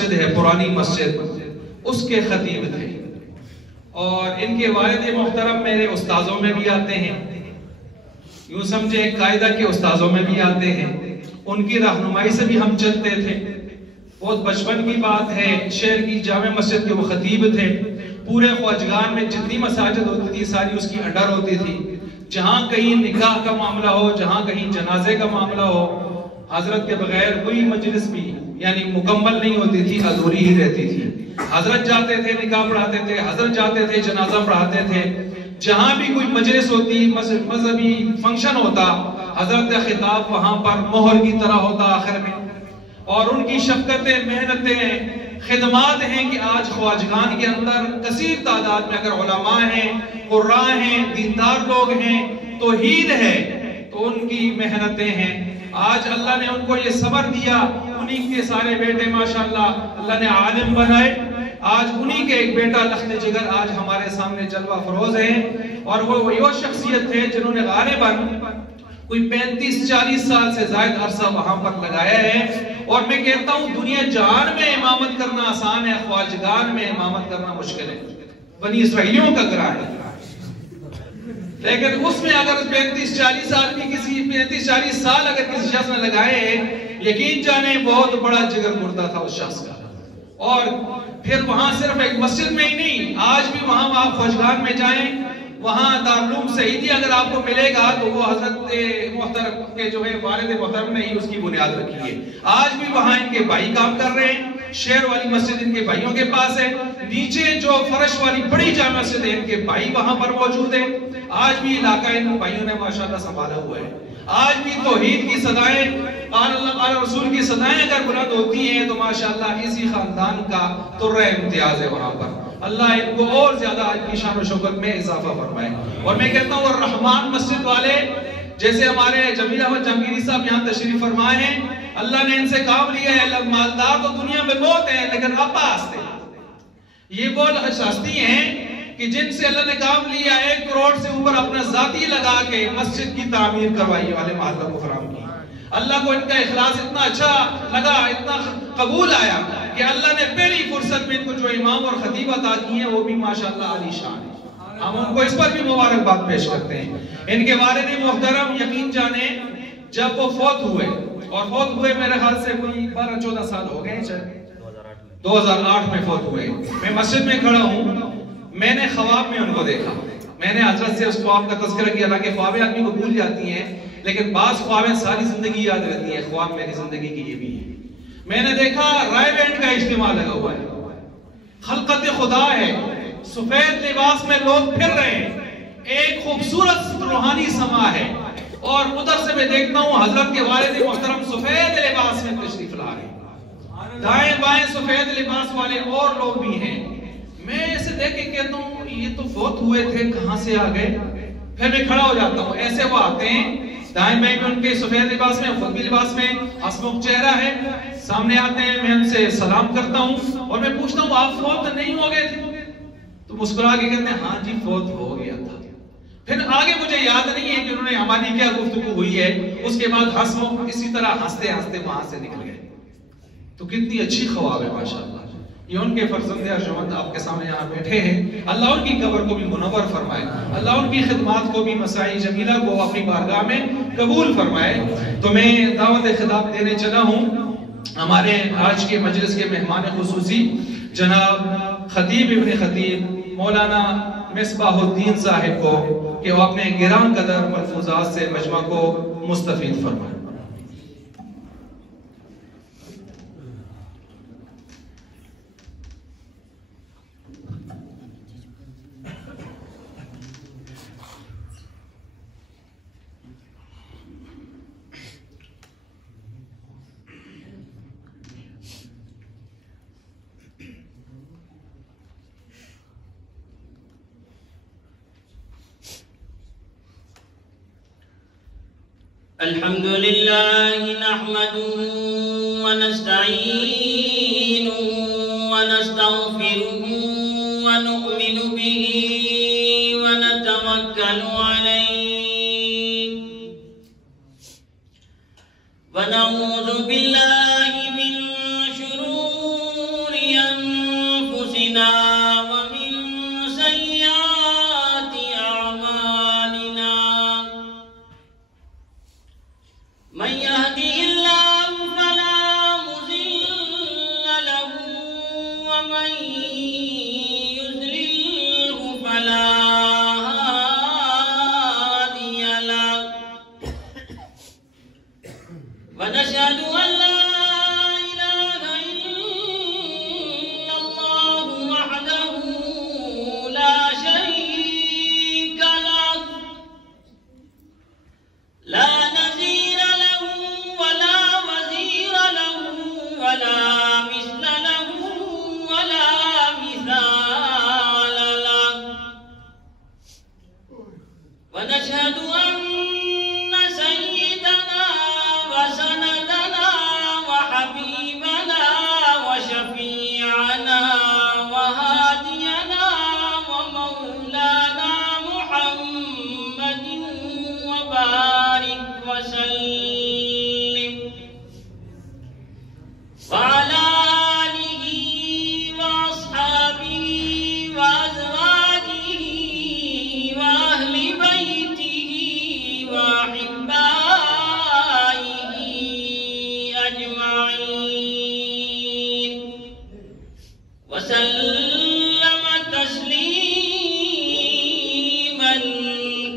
مسجد ہے پرانی مسجد، اس کے خطیب تھے، اور ان کے والد محترم میرے استاذوں میں بھی آتے ہیں، یوں سمجھے قاعدہ کے استاذوں میں بھی آتے ہیں، ان کی رہنمائی سے بھی ہم چلتے تھے۔ بہت بچپن کی بات ہے، شہر کی جامع مسجد کے وہ خطیب تھے، پورے خواجگان میں جتنی مساجد ہوتی تھی ساری اس کی انڈر ہوتی تھی، جہاں کہیں نکاح کا معاملہ ہو، جہاں کہیں جنازے کا معاملہ ہو، حضرت کے بغیر کوئی مجلس بھی یعنی مکمل نہیں ہوتی تھی، ادھوری ہی رہتی تھی۔ حضرت جاتے تھے نکاح پڑھاتے تھے، حضرت جاتے تھے جنازہ پڑھاتے تھے، جہاں بھی کوئی مجلس ہوتی، مذہبی فنکشن ہوتا، حضرت کا خطاب وہاں پر مہر کی طرح ہوتا آخر میں۔ اور ان کی شفقتیں، محنتیں، خدمات ہیں کہ آج خواجگان کے اندر کثیر تعداد میں اگر علماء ہیں، قراء ہیں، دیندار لوگ ہیں، توحید ہے، تو ان کی محنتیں ہیں۔ آج اللہ نے ان کو یہ صبر دیا، انہی کے سارے بیٹے ماشاءاللہ اللہ نے عالم بنائے، آج انہی کے ایک بیٹا لخت جگر آج ہمارے سامنے جلوہ فروز ہیں، اور وہ شخصیت ہے جنہوں نے غالباً کوئی 35-40 سال سے زائد عرصہ وہاں پر لگایا ہے۔ اور میں کہتا ہوں دنیا جہان میں امامت کرنا آسان ہے، خواجگان میں امامت کرنا مشکل ہے، بنی اسرائیلیوں کا گرہ ہے، لیکن اس میں اگر 35-40 سال کی کسی 35-40 سال اگر کسی شخص نے لگائے ہیں، یقین جانے بہت بڑا جگر مردہ تھا اس شخص کا۔ اور پھر وہاں صرف ایک مسجد میں ہی نہیں، آج بھی وہاں آپ خواجگان میں جائیں، وہاں دارالعلوم سعیدی اگر آپ کو ملے گا تو وہ حضرت محترم کے جو ہے والد محترم نے ہی اس کی بنیاد رکھی ہے۔ آج بھی وہاں ان کے بھائی کام کر رہے ہیں، شہر والی مسجد ان کے بھائیوں کے پاس ہے، نیچے جو فرش والی بڑی جامع مسجد ہے ان کے بھائی وہاں پر موجود ہیں۔ آج بھی علاقہ ان بھائیوں نے ماشاءاللہ سنبھالا ہوا ہے۔ آج بھی توحید کی صدائیں، قال اللہ قال رسول کی صدائیں اگر بلند ہوتی ہیں تو ماشاءاللہ اسی خاندان کا ترہ امتیاز ہے وہاں پر۔ اللہ ان کو اور زیادہ آج کی شان و شوکت میں اضافہ فرمائے۔ اور میں کہتا ہوں الرحمان مسجد والے جیسے ہمارے جمیل احمد جہانگیری صاحب یہاں تشریف فرمائے ہیں، اللہ نے ان سے کام لیا ہے، مالدار تو دنیا میں بہت ہیں لیکن عباس تھے، یہ وہ ہستی ہیں کہ جن سے اللہ نے کام لیا 1 کروڑ سے اوپر اپنا ذاتی لگا کے مسجد کی تعمیر کروائی والے محلہ کو فراہم کی۔ اللہ کو ان کا اخلاص اتنا اچھا لگا، اتنا قبول آیا کہ اللہ نے پہلی فرصت میں ان کو جو امام اور خطیب عطا کی ہیں وہ بھی ماشاءاللہ عالی شان ہے، ہم ان کو اس پر بھی مبارکباد پیش کرتے ہیں۔ ان کے والد محترم یقین جانے جب وہ فوت ہوئے، اور فوت ہوئے میرے خیال سے کوئی 12-14 سال ہو گئے، 2008 میں فوت ہوئے، میں مسجد میں کھڑا ہوں، میں نے خواب میں ان کو دیکھا، میں نے حضرت سے اس خواب کا تذکرہ کیا، حالانکہ خوابیں آدمی کو بھول جاتی ہیں لیکن بعض خوابیں ساری زندگی یاد رہتی ہیں، خواب میری زندگی کی یہ بھی ہے۔ میں نے دیکھا رائے بینڈ کا اجتماع لگا ہوا ہے، خلقت خدا ہے، سفید لباس میں لوگ پھر رہے ہیں، ایک خوبصورت روحانی سما ہے، اور ادھر سے میں دیکھتا ہوں حضرت کے والد محترم سفید لباس میں تشریف لا رہے ہیں، دائیں بائیں سفید لباس والے اور لوگ بھی ہیں۔ میں اسے دیکھ کے کہتا ہوں یہ تو فوت ہوئے تھے، کہاں سے آ گئے؟ پھر میں کھڑا ہو جاتا ہوں، ایسے وہ آتے ہیں، دائیں بائیں میں ان کے سفید لباس میں، خود بھی لباس میں، ہسمکھ چہرہ ہے، سامنے آتے ہیں، میں ان سے سلام کرتا ہوں اور میں پوچھتا ہوں آپ فوت نہیں ہو گئے تھے؟ تو مسکرا کے کہتے ہیں ہاں جی فوت ہو گیا تھا۔ پھر آگے مجھے یاد نہیں ہے کہ انہوں نے ہماری کیا گفتگو ہوئی ہے، اس کے بعد ہسمکھ اسی طرح ہنستے ہنستے وہاں سے نکل گئے۔ تو کتنی اچھی خواب ہے ماشاءاللہ، یہ ان کے فرزند ارجمند آپ کے سامنے یہاں بیٹھے ہیں، اللہ ان کی قبر کو بھی منور فرمائے، اللہ ان کی خدمات کو بھی مساعی جمیلہ کو اپنی بارگاہ میں قبول فرمائے۔ تو میں دعوت خطاب دینے چلا ہوں ہمارے آج کے مجلس کے مہمان خصوصی جناب خطیب ابن خطیب مولانا مصباح الدین صاحب کو کہ وہ اپنے گران قدر ملفوظات سے مجمع کو مستفید فرمائے۔ الحمد لله نحمده ونستعينه ونستغفره ونؤمن به ونتوكل عليه ونعوذ بالله من شرور أنفسنا ومن سيئات أعمالنا من يهده الله فلا مضل له ومن يضلله فلا هادي له ونشهد أن لا إله إلا الله وحده لا شريك له لا نظير له ولا وزير له ولا مثل له ولا مثال له ونشهد أن سيدنا وسندنا وحبيبنا وشفيعنا وهادينا ومولانا محمد وبارك وسلم وعلى آله وأصحابه وأزواجه وأهل بيته وأحبائه أجمعين وسلم تسليما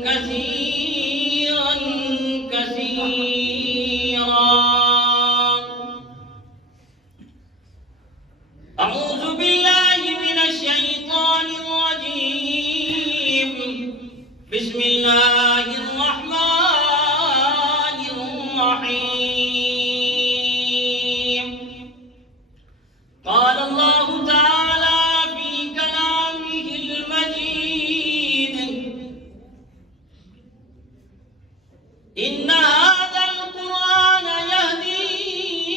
كثيرا كثيرا. أعوذ بالله من الشيطان الرجيم. بسم الله الرحمن الرحيم. قال الله تعالى في كلامه المجيد: إن هذا القرآن يهدي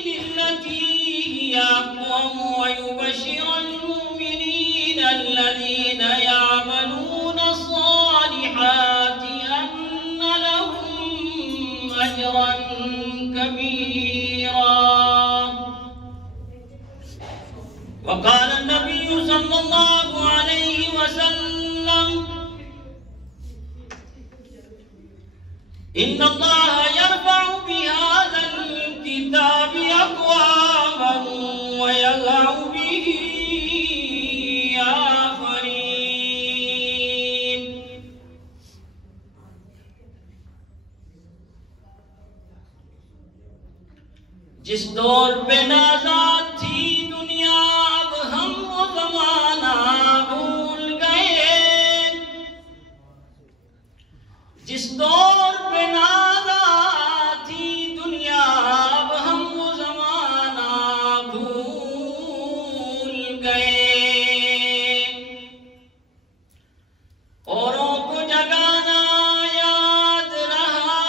للتي هي أقوم ويبشر المؤمنين الذين يعملون الصالحات أن لهم أجرا كبيرا. وقال النبي صلى الله عليه وسلم: إن الله يرفع بهذا الكتاب أقواما ويضع به آخرين. جس دور پہ نازات تھی دنیا اب ہم وہ زمانہ بھول گئے. جس دور پہ نازات تھی دنیا اب ہم وہ زمانہ بھول گئے. اوروں کو جگانا یاد رہا،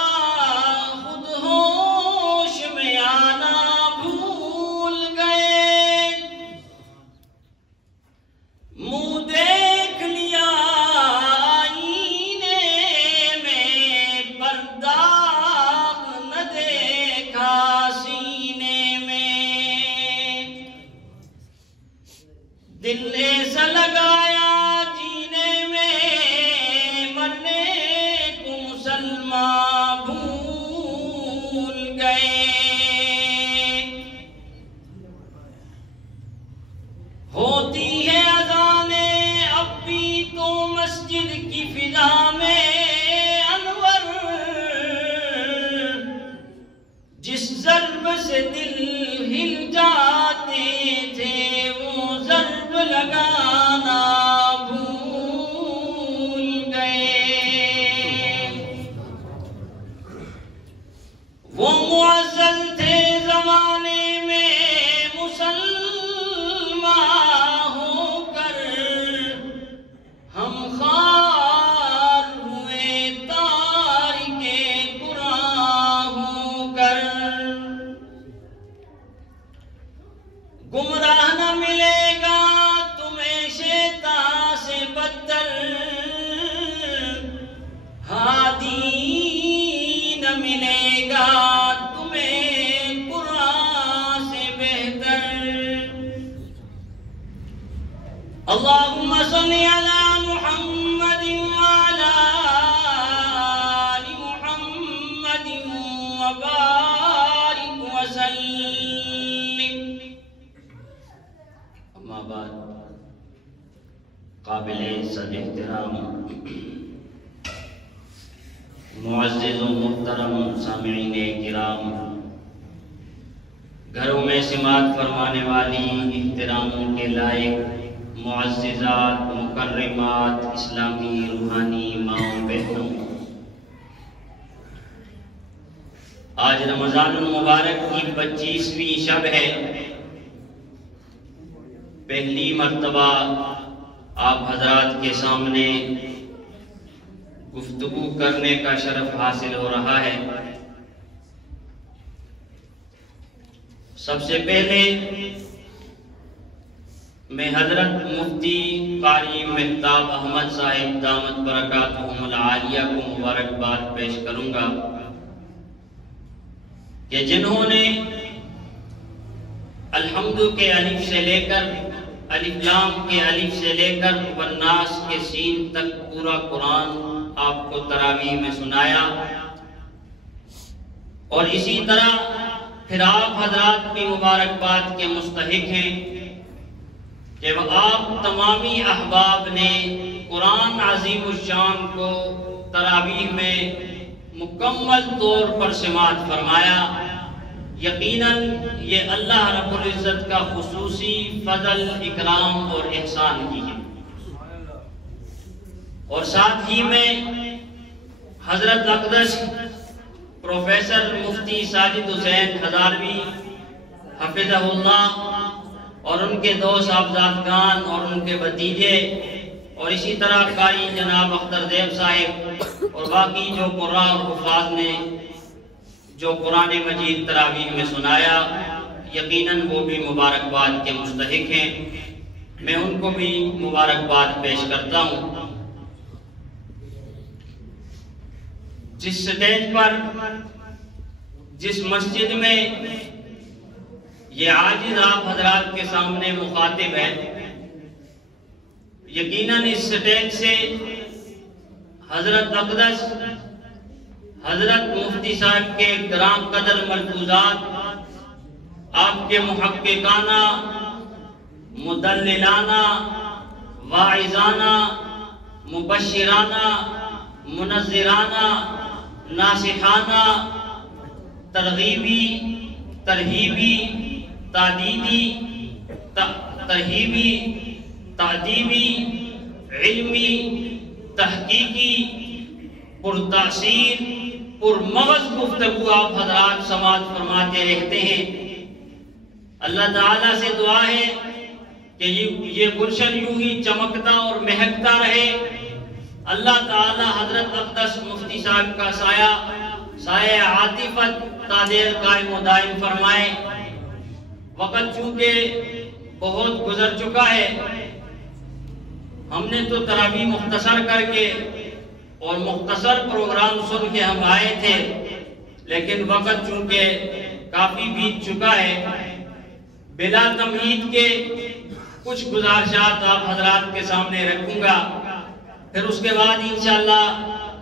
خود ہوش میں آنا بھول گئے. منہ دیکھ لیا آئینے میں، پردہ نہ دیکھا سینے میں. دل ایسا لگایا جینے میں، مرنے کو مسلمان بھول گئے. ہوتی ہے اذانیں اب بھی تو مسجد کی فضا میں انور. جس ضرب سے دل ہل جاتے تھے وہ ضرب لگانا بھول گئے. وہ معزز تھے زمانے میں مسلمان ہو کر، ہم خوار ہوئے اللهم صل على محمد وعلى آل محمد وبارك وسلم. اما بعد، قابل عزت احترام معزز و محترم سامعین کرام، گھروں میں سماعت فرمانے والی احتراموں کے لائق معززات، مکرمات، اسلامی روحانی ماؤں بہنوں، آج رمضان المبارک کی 25ویں شب ہے. پہلی مرتبہ آپ حضرات کے سامنے گفتگو کرنے کا شرف حاصل ہو رہا ہے. سب سے پہلے میں حضرت مفتی قاری مہتاب احمد صاحب دامت برکاتہم العالیہ کو مبارکباد پیش کروں گا کہ جنہوں نے الحمد کے الف سے لے کر الف لام کے الف سے لے کر والناس کے سین تک پورا قرآن آپ کو تراویح میں سنایا، اور اسی طرح پھر آپ حضرات کی مبارکباد کے مستحق ہیں کہ آپ تمامی احباب نے قرآن عظیم الشان کو تراویح میں مکمل طور پر سماعت فرمایا. یقیناً یہ اللہ رب العزت کا خصوصی فضل، اکرام اور احسان کی ہے. اور ساتھ ہی میں حضرت اقدس پروفیسر مفتی ساجد حسین ہزاروی حفظہ اللہ اور ان کے دو صاحبزادگان اور ان کے بھتیجے، اور اسی طرح قاری جناب اختر دیو صاحب اور باقی جو قراء اور حفاظ نے جو قرآن مجید تراویح میں سنایا، یقیناً وہ بھی مبارکباد کے مستحق ہیں. میں ان کو بھی مبارکباد پیش کرتا ہوں. جس سٹیج پر، جس مسجد میں یہ عاجز آپ حضرات کے سامنے مخاطب ہے، یقیناً اس سٹیج سے حضرت اقدس حضرت مفتی صاحب کے گرام قدر ملفوظات آپ کے محققانہ، مدللانہ، واعظانہ، مبشرانہ، منذرانہ، ناصحانہ، ترغیبی، ترہیبی، ترہیبی، تعدیبی، علمی، تحقیقی، پرتاثیر، پرمغز گفتگو آپ حضرات سماعت فرماتے رہتے ہیں. اللہ تعالیٰ سے دعا ہے کہ یہ گلشن یوں ہی چمکتا اور مہکتا رہے. اللہ تعالیٰ حضرت اقدس مفتی صاحب کا سایہ عاطفت تا دیر قائم و دائم فرمائے. وقت چونکہ بہت گزر چکا ہے، ہم نے تو تراویح مختصر کر کے اور مختصر پروگرام سن کے ہم آئے تھے، لیکن وقت چونکہ کافی بیت چکا ہے، بلا تمہید کے کچھ گزارشات آپ حضرات کے سامنے رکھوں گا. پھر اس کے بعد انشاءاللہ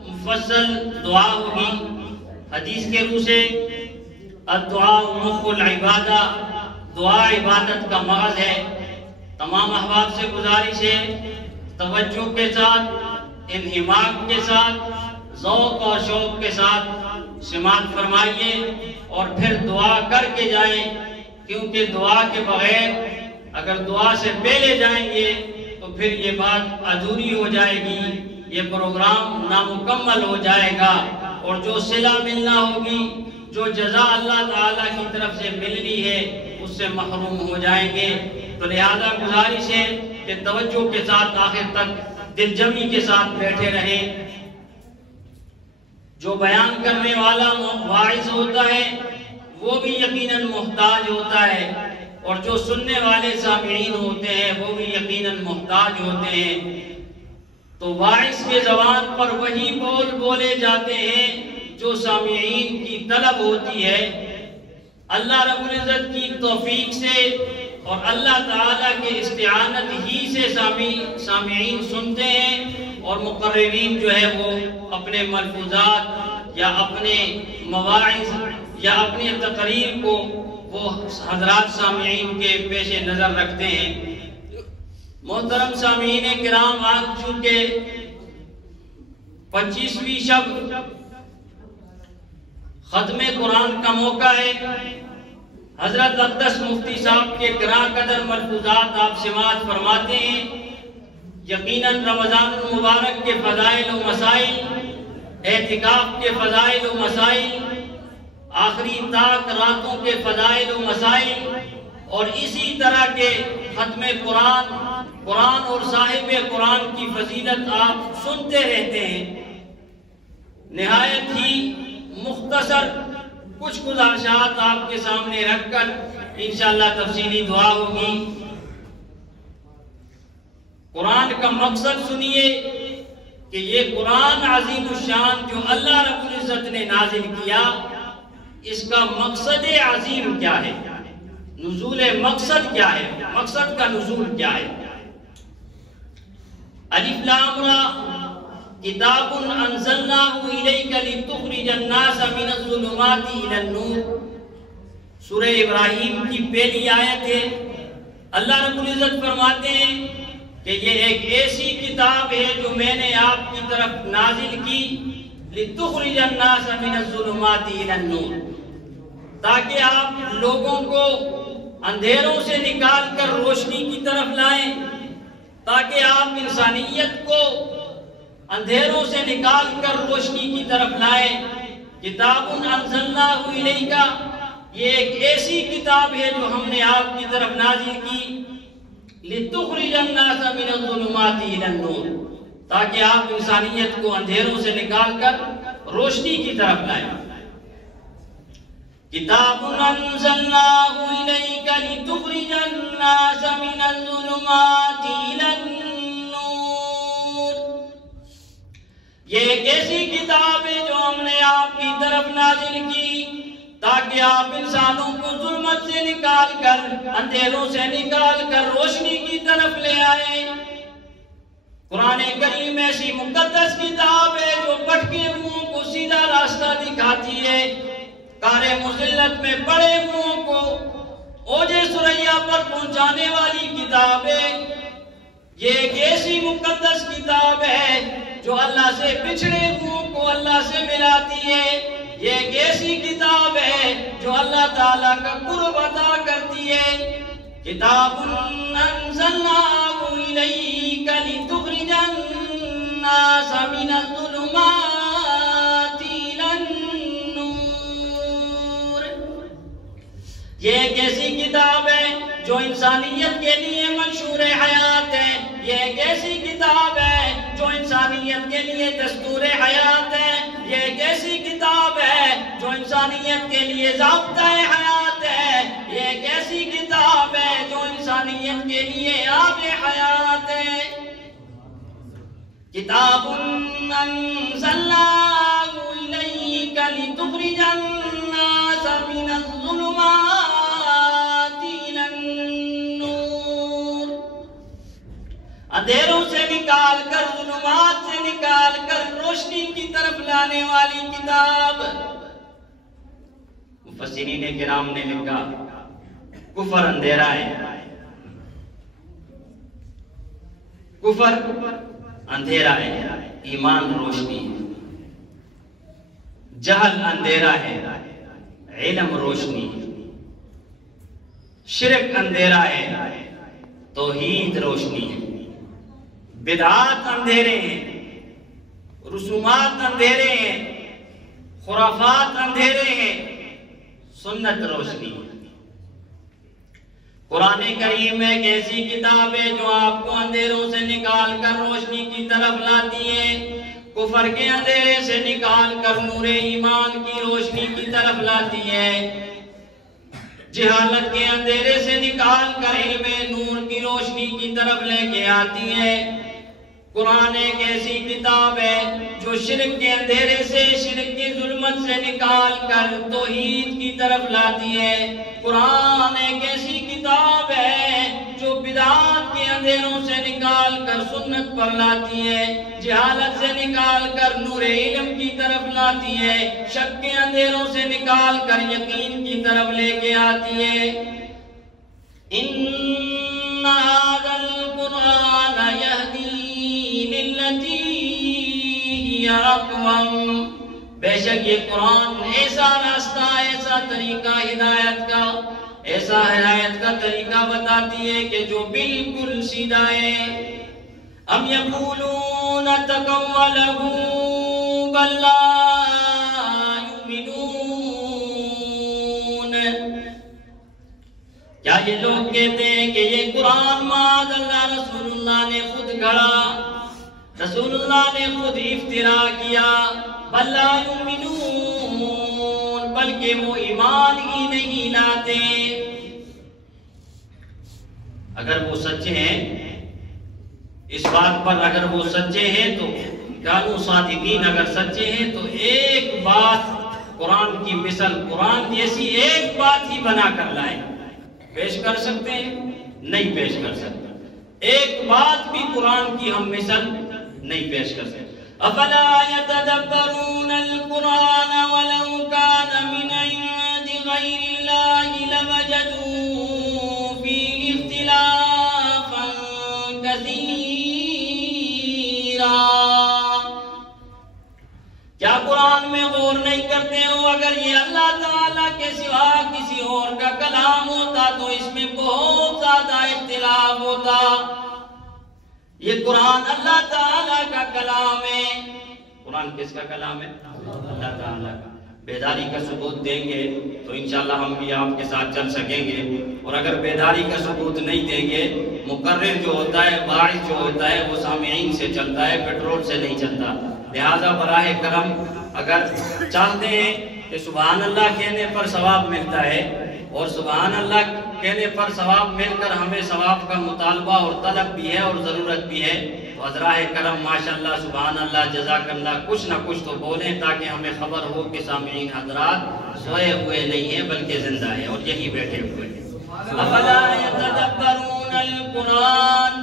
مفصل دعا ہوگی. حدیث کے روح سے الدعاء مخ العبادہ، دعا عبادت کا مغز ہے. تمام احباب سے گزارش ہے توجہ کے ساتھ، انہماک کے ساتھ، ذوق اور شوق کے ساتھ سماعت فرمائیے اور پھر دعا کر کے جائیں، کیونکہ دعا کے بغیر اگر دعا سے پہلے جائیں گے تو پھر یہ بات ادھوری ہو جائے گی، یہ پروگرام نامکمل ہو جائے گا، اور جو صلہ ملنا ہوگی، جو جزا اللہ تعالیٰ کی طرف سے ملنی ہے، اس سے محروم ہو جائیں گے. تو لہذا گزارش ہے کہ توجہ کے ساتھ آخر تک دل جمی کے ساتھ بیٹھے رہیں. جو بیان کرنے والا واعظ ہوتا ہے وہ بھی یقیناً محتاج ہوتا ہے، اور جو سننے والے سامعین ہوتے ہیں وہ بھی یقیناً محتاج ہوتے ہیں. تو واعظ کے زبان پر وہی بول بولے جاتے ہیں جو سامعین کی طلب ہوتی ہے. اللہ رب العزت کی توفیق سے اور اللہ تعالیٰ کے استعانت ہی سے سامعین سنتے ہیں اور مقررین جو ہے وہ اپنے ملفوظات یا اپنے مواعظ یا اپنی تقریر کو وہ حضرات سامعین کے پیش نظر رکھتے ہیں۔ محترم سامعین کرام، آج چونکہ 25ویں شب ختم قرآن کا موقع ہے، حضرت اقدس مفتی صاحب کے گراں قدر ملفوظات آپ سماعت فرماتے ہیں۔ یقیناً رمضان المبارک کے فضائل و مسائل، اعتکاف کے فضائل و مسائل، آخری طاق راتوں کے فضائل و مسائل، اور اسی طرح کے ختم قرآن اور صاحب قرآن کی فضیلت آپ سنتے رہتے ہیں۔ نہایت ہی مختصر کچھ گزارشات آپ کے سامنے رکھ کر انشاءاللہ تفصیلی دعا ہوگی۔ قرآن کا مقصد سنیے کہ یہ قرآن عظیم الشان جو اللہ رب العزت نے نازل کیا، اس کا مقصد عظیم کیا ہے، نزول مقصد کیا ہے، مقصد کا نزول کیا ہے۔ الف لام را کتاب انزلناہ الیک لتخرج الناس من الظلمات الی النور، سورہ ابراہیم کی پہلی آیت ہے۔ اللہ رب العزت فرماتے ہیں کہ یہ ایک ایسی کتاب ہے جو میں نے آپ کی طرف نازل کی، لتخرج الناس من الظلمات الی النور، تاکہ آپ لوگوں کو اندھیروں سے نکال کر روشنی کی طرف لائیں، تاکہ آپ انسانیت کو اندھیروں سے نکال کر روشنی کی طرف لائیں۔ کتاب انزلناہ الیک، یہ ایک ایسی کتاب ہے جو ہم نے آپ کی طرف نازل کی، لتخرج الناس من الظلمات الی النور، تاکہ آپ انسانیت کو اندھیروں سے نکال کر روشنی کی طرف لائیں۔ کتاب انزلناہ الیک لتخرج الناس من الظلمات الی النور، یہ ایک ایسی کتاب ہے جو ہم نے آپ کی طرف نازل کی تاکہ آپ انسانوں کو ظلمت سے نکال کر، اندھیروں سے نکال کر روشنی کی طرف لے آئے۔ قرآن کریم ایسی مقدس کتاب ہے جو بھٹکے روحوں کو سیدھا راستہ دکھاتی ہے، کارے مذلت میں پڑے روحوں کو اوج ثریا پر پہنچانے والی کتاب ہے۔ یہ ایک ایسی مقدس کتاب ہے جو اللہ سے بچھڑے روحوں کو اللہ سے ملاتی ہے۔ یہ ایک ایسی کتاب ہے جو اللہ تعالیٰ کا قرب عطا کرتی ہے۔ کتاب انزلناہ الیک لتخرج الناس من الظلمات الی النور، یہ ایک ایسی کتاب ہے جو انسانیت کے لیے منشور حیات ہے۔ یہ ایک ایسی کتاب ہے جو انسانیت کے لیے دستور حیات ہے۔ یہ ایک ایسی کتاب ہے جو انسانیت کے لیے ضابطہ حیات ہے۔ یہ ایک ایسی کتاب ہے جو انسانیت کے لیے آب حیات ہے۔ کتاب انزلناہ الیک لتخرج الناس من الظلمات الی النور، اندھیروں سے نکال کر، ظلمات سے نکال کر روشنی کی طرف لانے والی کتاب۔ مفسرین کرام نے لکھا کفر اندھیرا ہے، کفر اندھیرا ہے، ایمان روشنی ہے، جہل اندھیرا ہے، علم روشنی ہے، شرک اندھیرا ہے، توحید روشنی ہے، بدعات اندھیرے ہیں، رسومات اندھیرے ہیں، خرافات اندھیرے ہیں، سنت روشنی ہے۔ قرآن کریم ایک ایسی کتاب ہے جو آپ کو اندھیروں سے نکال کر روشنی کی طرف لاتی ہے، کفر کے اندھیرے سے نکال کر نور ایمان کی روشنی کی طرف لاتی ہے، جہالت کے اندھیرے سے نکال کر علم نور کی روشنی کی طرف لے کے آتی ہے۔ قرآن ایک ایسی کتاب ہے جو شرک کے اندھیرے سے، شرک کی ظلمت سے نکال کر توحید کی طرف لاتی ہے۔ قرآن ایک ایسی کتاب ہے جو بدعات کے اندھیروں سے نکال کر سنت پر لاتی ہے، جہالت سے نکال کر نور علم کی طرف لاتی ہے، شک کے اندھیروں سے نکال کر یقین کی طرف لے کے آتی ہے۔ ان ھذا القرآن یہدی للتی ہی اقوم، بے شک یہ قرآن ایسا راستہ، ایسا طریقہ ہدایت کا، ایسا ہدایت کا طریقہ بتاتی ہے کہ جو بالکل سیدھا ہے۔ ام یقولون تقولہ بل لا یؤمنون، کیا یہ لوگ کہتے ہیں کہ یہ قرآن معاذ اللہ رسول اللہ نے خود گھڑا، رسول اللہ نے خود افترا کیا؟ بل لا یؤمنون، بلکہ وہ ایمان ہی نہیں لاتے۔ اگر وہ سچے ہیں، اس بات پر اگر وہ سچے ہیں تو کانوا صادقین، اگر سچے ہیں تو ایک بات قرآن کی مثل، قرآن جیسی ایک بات ہی بنا کر لائیں۔ پیش کر سکتے ہیں؟ نہیں پیش کر سکتے۔ ایک بات بھی قرآن کی ہم مثل نہیں پیش کر سکتے۔ افلا يتدبرون القرآن ولو كان من عند غير الله لوجدوا فيه اختلافا كثيرا، کیا قرآن میں غور نہیں کرتے ہو؟ اگر یہ اللہ تعالیٰ کے سوا کسی اور کا کلام ہوتا تو اس میں بہت زیادہ اختلاف ہوتا۔ یہ قرآن اللہ تعالیٰ کا کلام ہے۔ قرآن کس کا کلام ہے؟ اللہ تعالیٰ کا۔ بیداری کا ثبوت دیں گے تو انشاءاللہ ہم بھی آپ کے ساتھ چل سکیں گے، اور اگر بیداری کا ثبوت نہیں دیں گے، مقرر جو ہوتا ہے، باعث جو ہوتا ہے، وہ سامعین سے چلتا ہے، پیٹرول سے نہیں چلتا۔ لہذا براہ کرم اگر چاہتے ہیں کہ سبحان اللہ کہنے پر ثواب ملتا ہے، اور سبحان اللہ کہنے پر ثواب مل کر ہمیں ثواب کا مطالبہ اور طلب بھی ہے اور ضرورت بھی ہے، تو حضرائے کرم ماشاءاللہ سبحان اللہ جزاک اللہ کچھ نہ کچھ تو بولیں، تاکہ ہمیں خبر ہو کہ سامعین حضرات سوئے ہوئے نہیں ہیں بلکہ زندہ ہیں، اور یہی بیٹھے ہوئے ہیں۔ افلا یتدبرون القرآن،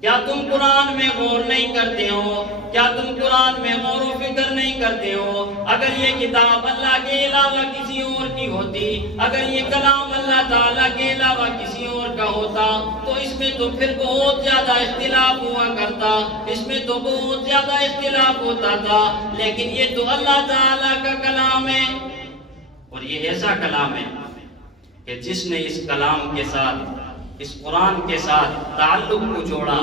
کیا تم قرآن میں غور نہیں کرتے ہو؟ کیا تم قرآن میں غور و فکر نہیں کرتے ہو؟ اگر یہ کتاب اللہ کے علاوہ کسی اور کی ہوتی، اگر یہ کلام اللہ تعالیٰ کے علاوہ کسی اور کا ہوتا تو اس میں تو پھر بہت زیادہ اختلاف ہوا کرتا، اس میں تو بہت زیادہ اختلاف ہوتا تھا، لیکن یہ تو اللہ تعالیٰ کا کلام ہے، اور یہ ایسا کلام ہے کہ جس نے اس کلام کے ساتھ، اس قرآن کے ساتھ تعلق کو جوڑا،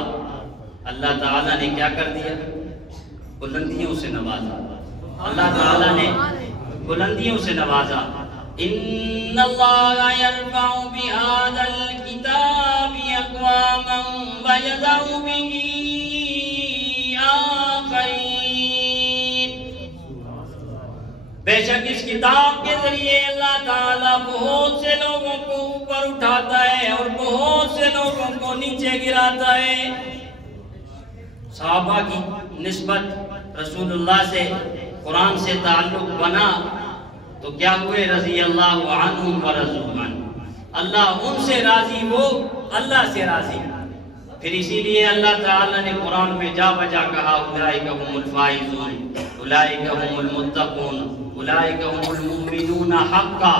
اللہ تعالیٰ نے کیا کر دیا؟ بلندیوں سے نوازا۔ اللہ تعالیٰ نے بلندیوں سے نوازا۔ ان اللہ یرفع بہذا الکتاب اقواما ویضع بہ آخرین، بے شک اس کتاب کے ذریعے اللہ تعالیٰ بہت سے لوگوں کو اوپر اٹھاتا ہے اور بہت سے لوگوں کو نیچے گراتا ہے۔ صحابہ کی نسبت رسول اللہ سے، قرآن سے تعلق بنا تو کیا ہوئے؟ رضی اللہ عنہم ورضوا عنہ، اللہ ان سے راضی، وہ اللہ سے راضی۔ پھر اسی لیے اللہ تعالیٰ نے قرآن میں جا بجا کہا اولئک هم الفائزون، اولئک هم المتقون، اولئک هم المؤمنون حقا،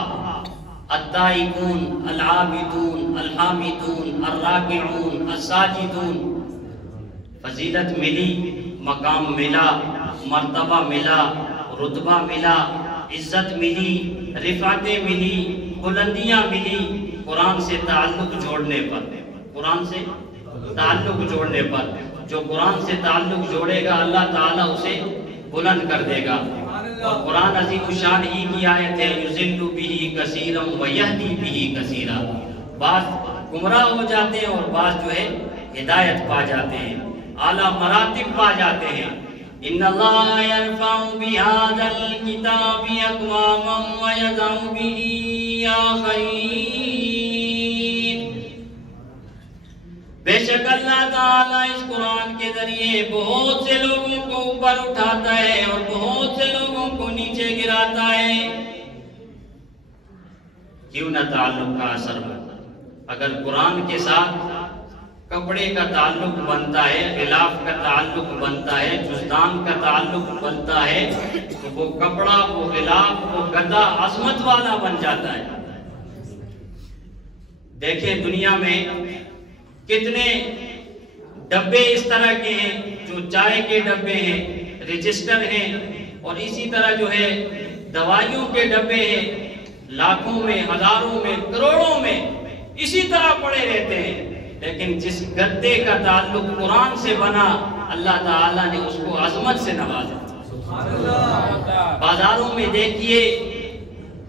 التائبون العابدون الحامدون الراکعون الساجدون۔ فضیلت ملی، مقام ملا، مرتبہ ملا، رتبہ ملا، عزت ملی، رفعتیں ملی، بلندیاں ملی قرآن سے تعلق جوڑنے پر، قرآن سے تعلق جوڑنے پر۔ جو قرآن سے تعلق جوڑے گا اللہ تعالیٰ اسے بلند کر دے گا۔ اور قرآن عظیم الشان ہی کی آیت ہے یضل بہ کثیرا ویہدی بہ کثیرا، بعض گمراہ ہو جاتے ہیں اور بعض جو ہے ہدایت پا جاتے ہیں، اعلیٰ مراتب پا جاتے ہیں۔ ان اللہ یرفع بہذا الکتاب اقواما ویضع بہ آخرین، بے شک اللہ تعالیٰ اس قرآن کے ذریعے بہت سے لوگوں کو اوپر اٹھاتا ہے اور بہت سے لوگوں کو نیچے گراتا ہے۔ کیوں نہ تعلق کا اثر ہو؟ اگر قرآن کے ساتھ کپڑے کا تعلق بنتا ہے، غلاف کا تعلق بنتا ہے، جزدان کا تعلق بنتا ہے، تو وہ کپڑا، وہ غلاف، وہ گدا عظمت والا بن جاتا ہے۔ دیکھیں دنیا میں کتنے ڈبے اس طرح کے ہیں جو چائے کے ڈبے ہیں، رجسٹر ہیں، اور اسی طرح جو ہے دوائیوں کے ڈبے ہیں، لاکھوں میں، ہزاروں میں، کروڑوں میں اسی طرح پڑے رہتے ہیں۔ لیکن جس گدے کا تعلق قرآن سے بنا، اللہ تعالیٰ نے اس کو عظمت سے نوازا۔ بازاروں میں دیکھیے،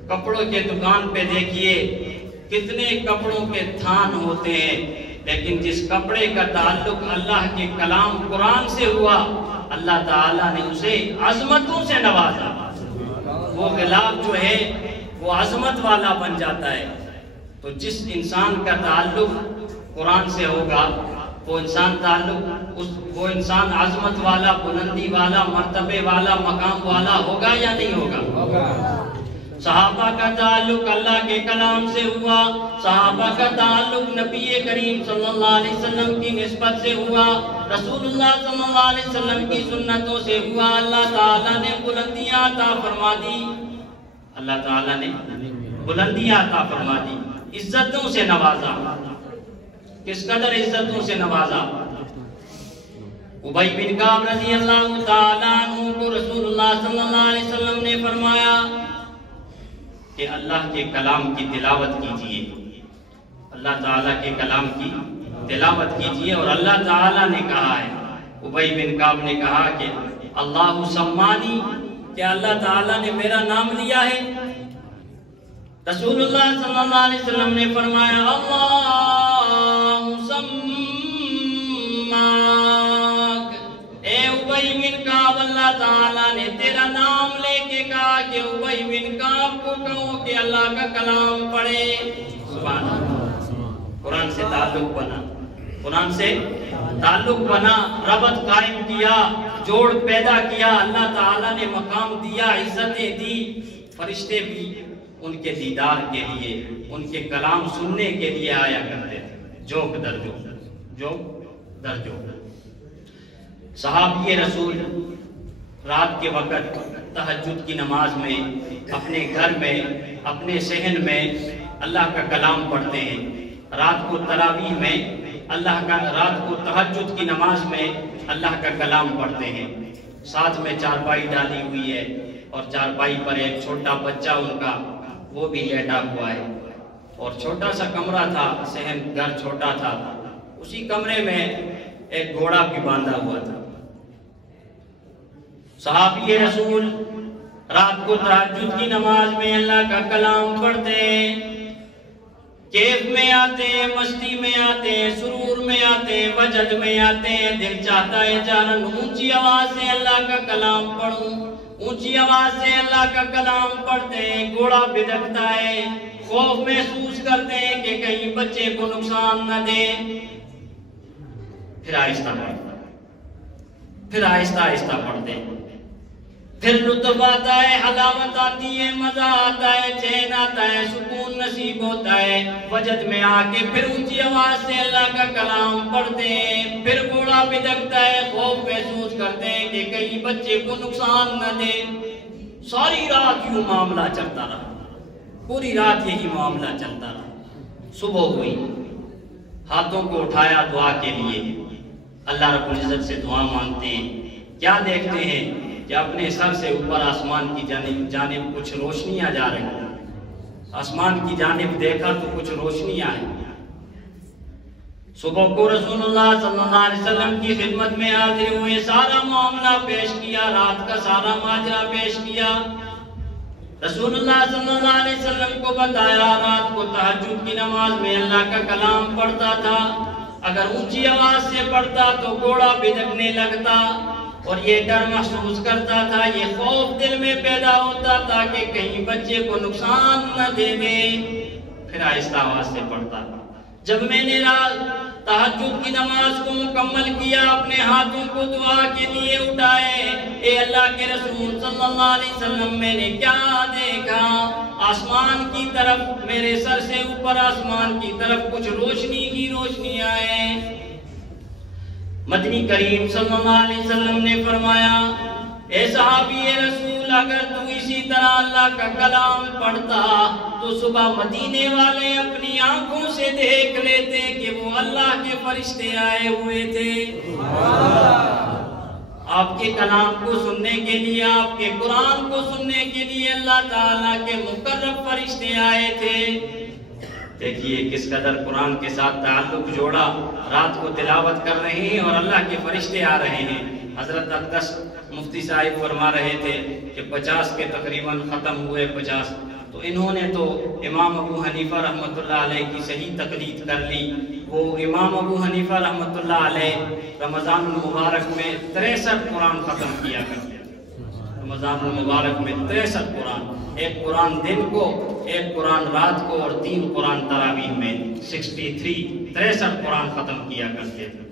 کپڑوں کے دکان پہ دیکھیے، کتنے کپڑوں کے تھان ہوتے ہیں، لیکن جس کپڑے کا تعلق اللہ کے کلام قرآن سے ہوا، اللہ تعالیٰ نے اسے عظمتوں سے نوازا۔ وہ غلاف جو ہے وہ عظمت والا بن جاتا ہے۔ تو جس انسان کا تعلق قرآن سے ہوگا، وہ انسان عظمت والا، بلندی والا، مرتبے والا، مقام والا ہوگا یا نہیں ہوگا؟ صحابہ کا تعلق اللہ کے کلام سے ہوا، صحابہ کا تعلق نبی کریم صلی اللہ علیہ وسلم کی نسبت سے ہوا، رسول اللہ صلی اللہ علیہ وسلم کی سنتوں سے ہوا۔ اللہ تعالیٰ نے بلندیاں عطا فرما دی، اللہ تعالیٰ نے بلندیاں عطا فرما دی، عزتوں سے نوازا۔ کس قدر عزتوں سے نوازا؟ ابی بن کعب رضی اللہ تعالیٰ عنہ کو رسول اللہ صلی اللہ علیہ وسلم نے فرمایا کہ اللہ کے کلام کی تلاوت کیجئے، اللہ تعالیٰ کے کلام کی تلاوت کیجئے۔ اور اللہ تعالیٰ نے کہا ہے، ابی بن کعب نے کہا کہ اللہ سمانی، کہ اللہ تعالیٰ نے میرا نام لیا ہے؟ رسول اللہ صلی اللہ علیہ وسلم نے فرمایا اللہ سماک، اے ابی بن کعب، اللہ تعالیٰ نے تیرا نام لے کے کہا کہ ابی بن کعب کو کہو کہ اللہ کا کلام پڑھے۔ سبحان اللہ، قرآن سے تعلق بنا، قرآن سے تعلق بنا، ربط قائم کیا، جوڑ پیدا کیا، اللہ تعالیٰ نے مقام دیا، عزتیں دی۔ فرشتے بھی ان کے دیدار کے لیے، ان کے کلام سننے کے لیے آیا کرتے تھے، جوک در جوک، جوک در جوک۔ صحابی رسول رات کے وقت تہجد کی نماز میں، اپنے گھر میں، اپنے صحن میں اللہ کا کلام پڑھتے ہیں۔ رات کو تراویح میں رات کو تہجد کی نماز میں اللہ کا کلام پڑھتے ہیں۔ ساتھ میں چارپائی ڈالی ہوئی ہے، اور چارپائی پر ایک چھوٹا بچہ ان کا وہ بھی لیٹا ہوا ہے، اور چھوٹا سا کمرہ تھا، صحن گھر چھوٹا تھا، اسی کمرے میں ایک گھوڑا بھی باندھا ہوا تھا۔ صحابی رسول رات کو تہجد کی نماز میں اللہ کا کلام پڑھتے ہیں، کیف میں آتے ہیں، مستی میں آتے ہیں، سرور میں آتے ہیں، وجد میں آتے ہیں۔ دل چاہتا ہے جانن اونچی آواز سے اللہ کا کلام پڑھوں، اونچی آواز سے اللہ کا کلام پڑھتے ہیں۔ گھوڑا بدکتا ہے، خوف محسوس کرتے ہیں کہ کہیں بچے کو نقصان نہ دے، پھر آہستہ پڑھتے، پھر آہستہ آہستہ پڑھتے، پھر لطف آتا ہے، حلاوت آتی ہے، مزہ آتا ہے، چین آتا ہے، سکون نصیب ہوتا ہے۔ وجد میں آ کے پھر اونچی آواز سے اللہ کا کلام پڑھتے ہیں، پھر گھوڑا بدکتا ہے، خوف محسوس کرتے ہیں کہ کہیں بچے کو نقصان نہ دے۔ ساری رات یوں معاملہ چلتا رہا، پوری رات یہی معاملہ چلتا رہا۔ صبح ہوئی، ہاتھوں کو اٹھایا دعا کے لیے، اللہ رب العزت سے دعا مانگتے ہیں۔ کیا دیکھتے ہیں کہ اپنے سر سے اوپر آسمان کی جانب کچھ روشنیاں جا رہی ہیں۔ آسمان کی جانب دیکھا تو کچھ روشنیاں ہیں۔ صبح کو رسول اللہ صلی اللہ علیہ وسلم کی خدمت میں حاضر ہوئے، سارا معاملہ پیش کیا، رات کا سارا ماجرا پیش کیا۔ رسول اللہ صلی اللہ علیہ وسلم کو بتایا، رات کو تہجد کی نماز میں اللہ کا کلام پڑھتا تھا، اگر اونچی آواز سے پڑھتا تو گھوڑا بدکنے لگتا، اور یہ ڈر محسوس کرتا تھا، یہ خوف دل میں پیدا ہوتا تھا کہ کہیں بچے کو نقصان نہ دے دے، پھر آہستہ آواز سے پڑھتا۔ جب میں نے تہجد کی نماز کو مکمل کیا، اپنے ہاتھوں کو دعا کے لیے اٹھائے، اے اللہ کے رسول صلی اللہ علیہ وسلم میں نے کیا دیکھا؟ آسمان کی طرف، میرے سر سے اوپر آسمان کی طرف کچھ روشنی ہی روشنی آئے۔ مدنی کریم صلی اللہ علیہ وسلم نے فرمایا، اے صحابی رسول، اگر تو اسی طرح اللہ کا کلام پڑھتا تو صبح مدینے والے اپنی آنکھوں سے دیکھ لیتے کہ وہ اللہ کے فرشتے آئے ہوئے تھے۔ آپ کے کلام کو سننے کے لیے، آپ کے قرآن کو سننے کے لیے اللہ تعالیٰ کے مقرب فرشتے آئے تھے۔ دیکھیے کس قدر قرآن کے ساتھ تعلق جوڑا، رات کو تلاوت کر رہے ہیں اور اللہ کے فرشتے آ رہے ہیں۔ حضرت اقدس مفتی صاحب فرما رہے تھے کہ 50 کے تقریباً ختم ہوئے 50، تو انہوں نے تو امام ابو حنیفہ رحمۃ اللہ علیہ کی صحیح تقلید کر لی۔ وہ امام ابو حنیفہ رحمۃ اللہ علیہ رمضان المبارک میں 63 قرآن ختم کیا کرتے ہیں۔ رمضان المبارک میں 63 قرآن، ایک قرآن دن کو، ایک قرآن رات کو اور 3 قرآن تراویح میں 63 قرآن ختم کیا کرتے تھے۔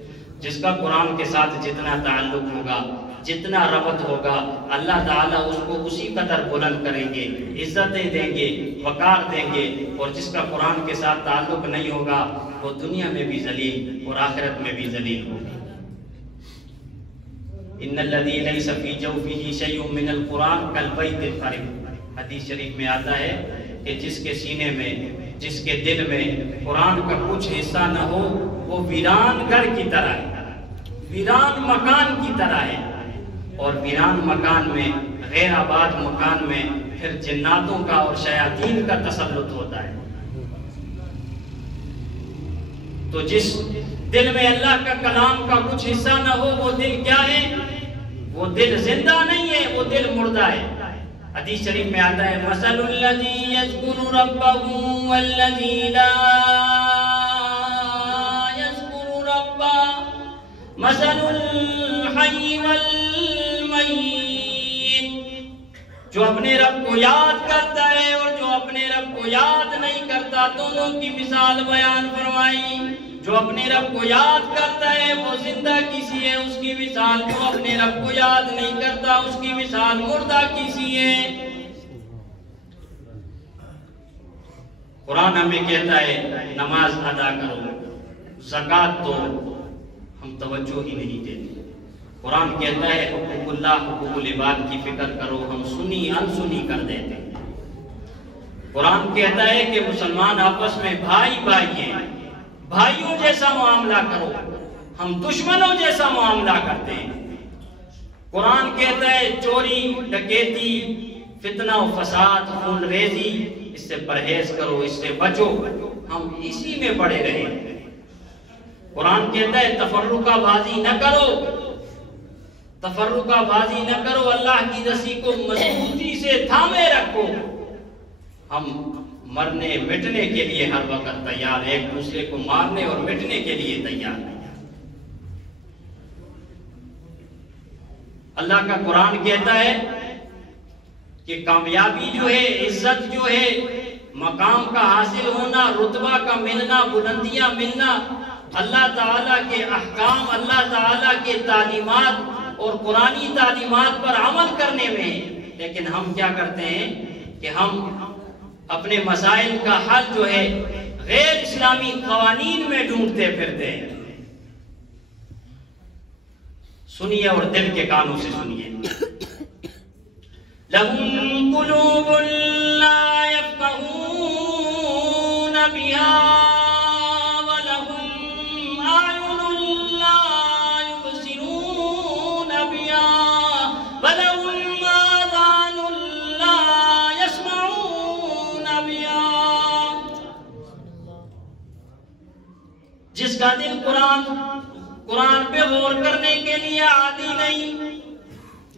جس کا قرآن کے ساتھ جتنا تعلق ہوگا، جتنا ربط ہوگا، اللہ تعالیٰ اس کو اسی قدر بلند کریں گے، عزتیں دیں گے، وقار دیں گے۔ اور جس کا قرآن کے ساتھ تعلق نہیں ہوگا وہ دنیا میں بھی ذلیل اور آخرت میں بھی ذلیل ہوگا۔ ان الذی لیس فی جوفہ شیء من القرآن کالبیت الخرب، حدیث شریف میں آتا ہے کہ جس کے سینے میں، جس کے دل میں قرآن کا کچھ حصہ نہ ہو وہ ویران گھر کی طرح ہے، ویران مکان کی طرح ہے۔ اور ویران مکان میں، غیر آباد مکان میں پھر جناتوں کا اور شیاطین کا تسلط ہوتا ہے۔ تو جس دل میں اللہ کا کلام کا کچھ حصہ نہ ہو وہ دل کیا ہے؟ وہ دل زندہ نہیں ہے، وہ دل مردہ ہے۔ حدیث شریف میں آتا ہے مثل الذی یذکر ربہ والذی لا یذکر ربہ مثل الحی والمیت، جو اپنے رب کو یاد کرتا ہے اور جو اپنے رب کو یاد نہیں کرتا، دونوں کی مثال بیان فرمائی۔ جو اپنے رب کو یاد کرتا ہے وہ زندہ کسی ہے اس کی مثال، جو اپنے رب کو یاد نہیں کرتا اس کی مثال مردہ کسی ہے۔ قرآن ہمیں کہتا ہے نماز ادا کرو، زکوٰۃ دو، ہم توجہ ہی نہیں دیتے۔ قرآن کہتا ہے حقوق اللہ، حقوق العباد کی فکر کرو، ہم سنی انسنی کر دیتے۔ قرآن کہتا ہے کہ مسلمان آپس میں بھائی بھائی ہیں، بھائیوں جیسا معاملہ کرو، ہم دشمنوں جیسا معاملہ کرتے ہیں۔ قرآن کہتا ہے چوری، ڈکیتی، فتنہ و فساد، خون ریزی، اس سے پرہیز کرو، اس سے بچو، ہم اسی میں پڑے رہیں۔ قرآن کہتا ہے تفرقہ بازی نہ کرو، تفرقہ بازی نہ کرو، اللہ کی رسی کو مضبوطی سے تھامے رکھو۔ ہم مرنے مٹنے کے لیے ہر وقت تیار، ایک دوسرے کو مارنے اور مٹنے کے لیے تیار ہیں۔ اللہ کا قرآن کہتا ہے کہ کامیابی جو ہے، عزت جو ہے، مقام کا حاصل ہونا، رتبہ کا ملنا، بلندیاں ملنا، اللہ تعالیٰ کے احکام، اللہ تعالیٰ کے تعلیمات اور قرآنی تعلیمات پر عمل کرنے میں۔ لیکن ہم کیا کرتے ہیں کہ ہم اپنے مسائل کا حل جو ہے غیر اسلامی قوانین میں ڈھونڈتے پھرتے ہیں۔ سنیے اور دل کے کانوں سے سنیے۔ لَهُمْ قُلُوبٌ لَا يَفْقَهُونَ بِهَا وَلَهُمْ أَعْيُنٌ لَا يُبْصِرُونَ بِهَا وَلَهُمْ آذَانٌ لَا يَسْمَعُونَ بِهَا۔ جس کا دل قرآن پہ غور کرنے کے لیے عادی نہیں،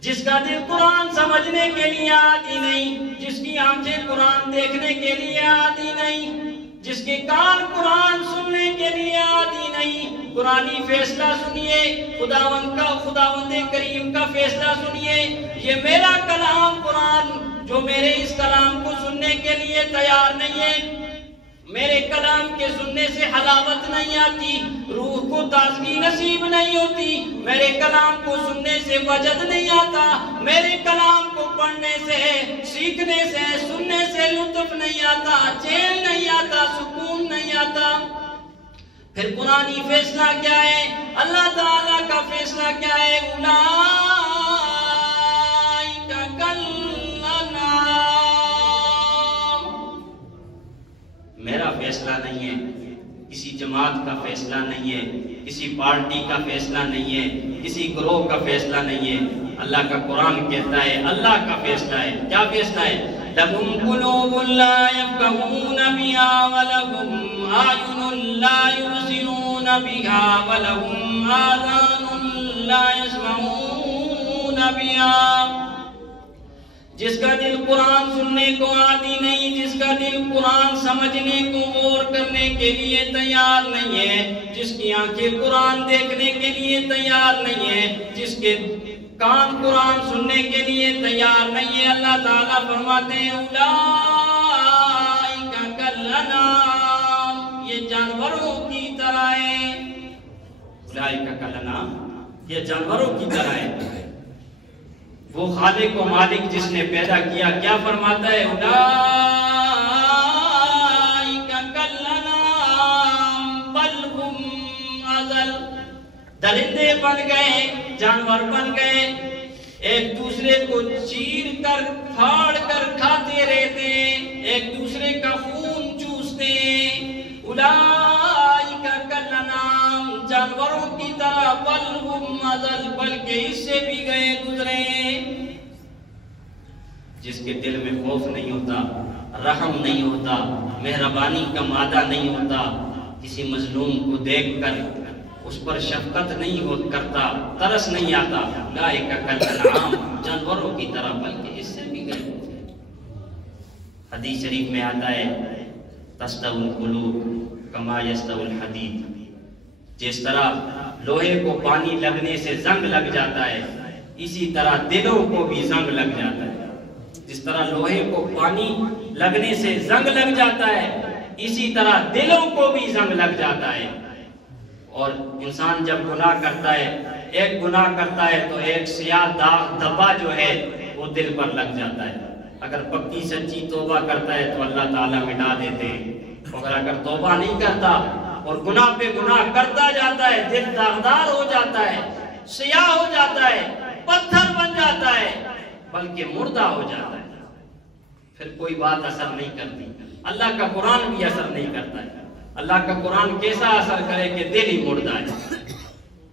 جس کا دل قرآن سمجھنے کے لیے عادی نہیں، جس کی آنکھیں قرآن دیکھنے کے لیے عادی نہیں، جس کے کان قرآن سننے کے لیے عادی نہیں، قرآنی فیصلہ سنیے، خداوند کریم کا فیصلہ سنیے۔ یہ میرا کلام قرآن جو میرے اس کلام کو سننے کے لیے تیار نہیں ہے، میرے کلام کے سننے سے حلاوت نہیں آتی، روح کو تازگی نصیب نہیں ہوتی، میرے کلام کو سننے سے وجد نہیں آتا، میرے کلام کو پڑھنے سے، سیکھنے سے، سننے سے لطف نہیں آتا، چین نہیں آتا، سکون نہیں آتا۔ پھر قرآنی فیصلہ کیا ہے؟ اللہ تعالیٰ کا فیصلہ کیا ہے؟ میرا فیصلہ نہیں ہے، کسی جماعت کا فیصلہ نہیں ہے، کسی پارٹی کا فیصلہ نہیں ہے، کسی گروہ کا فیصلہ نہیں ہے، اللہ کا قرآن کہتا ہے، اللہ کا فیصلہ ہے۔ کیا فیصلہ ہے؟ لَهُمْ قُلُوبٌ لَا يَفْقَهُونَ بِهَا وَلَهُمْ أَعْيُنٌ لَا يُبْصِرُونَ بِهَا وَلَهُمْ آذَانٌ لَا يَسْمَعُونَ بِهَا۔ جس کا دل قرآن سننے کو عادی نہیں، جس کا دل قرآن سمجھنے کو غور کرنے کے لیے تیار نہیں ہے، جس کی آنکھیں قرآن دیکھنے کے لیے تیار نہیں ہے، جس کے کان قرآن سننے کے لیے تیار نہیں ہے، اللہ تعالیٰ فرماتے ہیں اولئک کالانعام، یہ جانوروں کی طرح ہے۔ اولئک کالانعام، یہ جانوروں کی طرح ہے۔ وہ خالق و مالک جس نے پیدا کیا کیا فرماتا ہے؟ اولئک کالانعام بل هم اضل۔ درندے بن گئے، جانور بن گئے، ایک دوسرے کو چیر کر پھاڑ کر کھاتے رہتے ہیں، ایک دوسرے کا خون چوستے ہیں۔ اولئک کالانعام، جانوروں کی طرح، بل هم اضل، بلکہ اس سے بھی گئے گزرے۔ جس کے دل میں خوف نہیں ہوتا، رحم نہیں ہوتا، مہربانی کا مادہ نہیں ہوتا، کسی مظلوم کو دیکھ کر اس پر شفقت نہیں کرتا، ترس نہیں آتا، اولئک کالانعام، جانوروں کی طرح، بلکہ اس سے بھی گئے۔ حدیث شریف میں آتا ہے تستوی القلوب کما یستوی الحدید، جس طرح لوہے کو پانی لگنے سے زنگ لگ جاتا ہے، اسی طرح دلوں کو بھی زنگ لگ جاتا ہے۔ جس طرح لوہے کو پانی لگنے سے زنگ لگ جاتا ہے، اسی طرح دلوں کو بھی زنگ لگ جاتا ہے۔ اور انسان جب گناہ کرتا ہے، ایک گناہ کرتا ہے تو ایک سیاہ داغ دھبا جو ہے وہ دل پر لگ جاتا ہے۔ اگر پکی سچی توبہ کرتا ہے تو اللہ تعالیٰ مٹا دیتے ہیں، مگر اگر توبہ نہیں کرتا اور گناہ پہ گناہ کرتا جاتا ہے، دل داغدار ہو جاتا ہے، سیاہ ہو جاتا ہے، پتھر بن جاتا ہے، بلکہ مردہ ہو جاتا ہے، پھر کوئی بات اثر نہیں کرتی۔ اللہ کا قرآن بھی اثر نہیں کرتا ہے۔ اللہ کا قرآن کیسا اثر کرے کہ دل ہی مردہ ہے،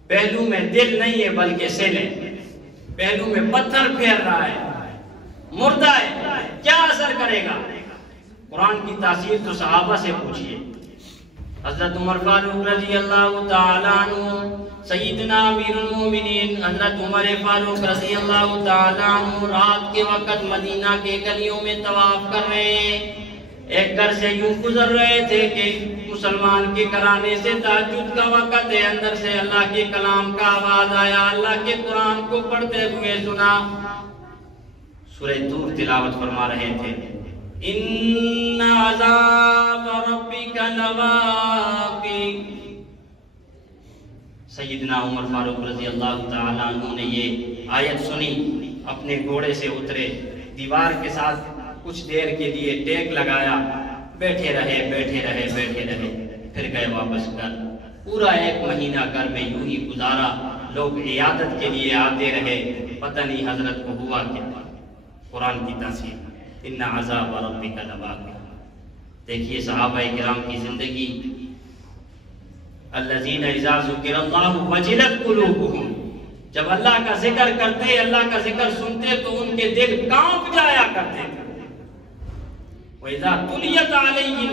پہلو میں دل نہیں ہے بلکہ سیل ہے، پہلو میں پتھر پھیر رہا ہے، مردہ ہے، کیا اثر کرے گا؟ قرآن کی تاثیر تو صحابہ سے پوچھئے۔ حضرت عمر فاروق رضی اللہ تعالیٰ عنہ، سیدنا امیر المومنین حضرت عمر فاروق رضی اللہ تعالیٰ عنہ رات کے وقت مدینہ کے گلیوں میں طواف کر رہے ہیں۔ ایک گھر سے یوں گزر رہے تھے کہ مسلمان کے گھرانے سے تہجد کا وقت ہے، اندر سے اللہ کے کلام کا آواز آیا، اللہ کے قرآن کو پڑھتے ہوئے سنا۔ سورہ طور تلاوت فرما رہے تھے، ان عذاب ربک لواقع۔ سیدنا عمر فاروق رضی اللہ تعالیٰ عنہ نے یہ آیت سنی، اپنے گھوڑے سے اترے، دیوار کے ساتھ کچھ دیر کے لیے ٹیک لگایا، بیٹھے رہے، پھر گئے واپس گھر۔ پورا 1 مہینہ گھر میں یوں ہی گزارا، لوگ عیادت کے لیے آتے رہے، پتہ نہیں حضرت کو ہوا کیا۔ قرآن کی تاثیر، ان عذاب ربک لواقع۔ دیکھیے صحابہ کرام کی زندگی، الذین اذا ذکر اللہ وجلت قلوبہم، جب اللہ کا ذکر کرتے، اللہ کا ذکر سنتے تو ان کے دل کانپ جایا کرتے تھے۔ وَإِذَا تُلِيَتْ عَلَيْهِمْ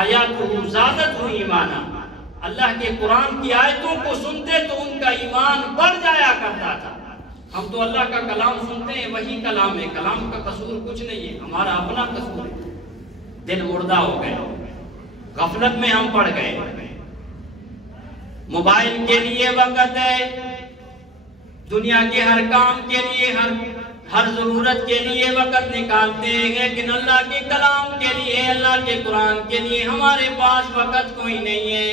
آیَاتُهُ زَادَتْهُمْ ایمانا، اللہ کے قرآن کی آیتوں کو سنتے تو ان کا ایمان بڑھ جایا کرتا تھا۔ ہم تو اللہ کا کلام سنتے ہیں، وہی کلام ہے، کلام کا قصور کچھ نہیں ہے، ہمارا اپنا قصور ہے۔ دل مردہ ہو گئے، غفلت میں ہم پڑ گئے، موبائل کے لیے وقت ہے، دنیا کے ہر کام کے لیے، ہر ہر ضرورت کے لیے وقت نکالتے ہیں، لیکن اللہ کے کلام کے لیے، اللہ کے قرآن کے لیے ہمارے پاس وقت کوئی نہیں ہے۔